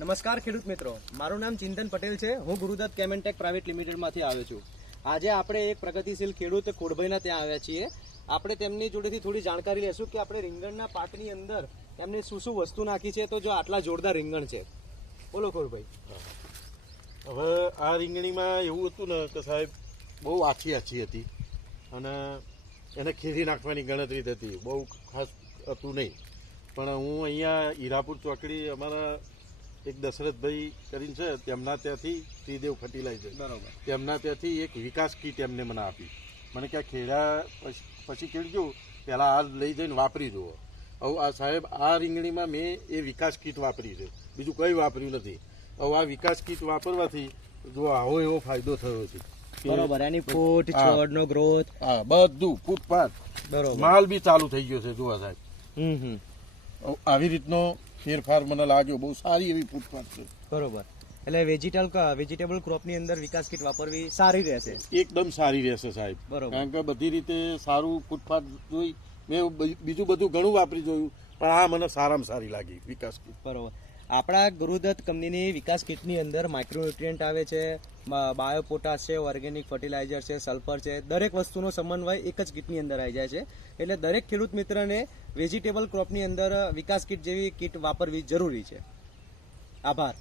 નમસ્કાર ખેડૂત મિત્રો, મારું નામ ચિંતન પટેલ છે. હું ગુરુદત્ત કેમેન્ટેક પ્રાઇવેટ લિમિટેડમાંથી આવ્યો છું. આજે આપણે એક પ્રગતિશીલ ખેડૂત ખોડભાઈના ત્યાં આવ્યા છીએ. આપણે તેમની જોડેથી થોડી જાણકારી લેશું કે આપણે રીંગણના પાકની અંદર એમને શું શું વસ્તુ નાખી છે, તો જો આટલા જોરદાર રીંગણ છે. બોલો ખોડભાઈ. હવે આ રીંગણીમાં એવું હતું ને કે સાહેબ બહુ આછી હતી અને એને ખેડી નાખવાની ગણતરી થતી, બહુ ખાસ હતું નહીં. પણ હું અહીંયા હીરાપુર ચોકડી અમારા એક દશરથભાઈ કરીને છે, તેમના ત્યાંથી શ્રીદેવ ફર્ટિલાઇઝર, બરાબર, તેમના ત્યાંથી એક વિકાસ કીટ એમને મને આપી. મને ક્યાં ખેડા પછી ખેડજો, પહેલાં આ લઈ જઈને વાપરી જુઓ. હવે આ સાહેબ આ રીંગણીમાં મેં એ વિકાસ કીટ વાપરી છે, બીજું કંઈ વાપર્યું નથી. હવે આ વિકાસ કીટ વાપરવાથી જો આવો એવો ફાયદો થયો છે. બરોબર, એની ફૂટ, છોડનો ગ્રોથ, હા, બધું ફૂટપાથ, બરોબર, માલ બી ચાલુ થઈ ગયો છે. જોવા સાહેબ આવી રીતનો ફેરફાર મને લાગ્યો, બહુ સારી એવી ફૂટપાથ છે. બરોબર, એટલે વેજીટેબલ ક્રોપની અંદર વિકાસ કીટ વાપરવી સારી રહેશે, એકદમ સારી રહેશે સાહેબ. બરોબર, કારણ કે બધી રીતે સારું ફૂટપાથ જોઈ મેં બીજું બધું ઘણું વાપરી જોયું, પણ આ મને સારામાં સારી લાગી વિકાસ કીટ. બરોબર, આપણા ગુરુદત્ત કંપનીની વિકાસ કીટની અંદર માઇક્રોન્યુટ્રિયન્ટ આવે છે, બાયોપોટાશ છે, ઓર્ગેનિક ફર્ટિલાઇઝર છે, સલ્ફર છે, દરેક વસ્તુનો સમન્વય એક જ કીટની અંદર આવી જાય છે. એટલે દરેક ખેડૂત મિત્રને વેજીટેબલ ક્રોપની અંદર વિકાસ કીટ જેવી કીટ વાપરવી જરૂરી છે. આભાર.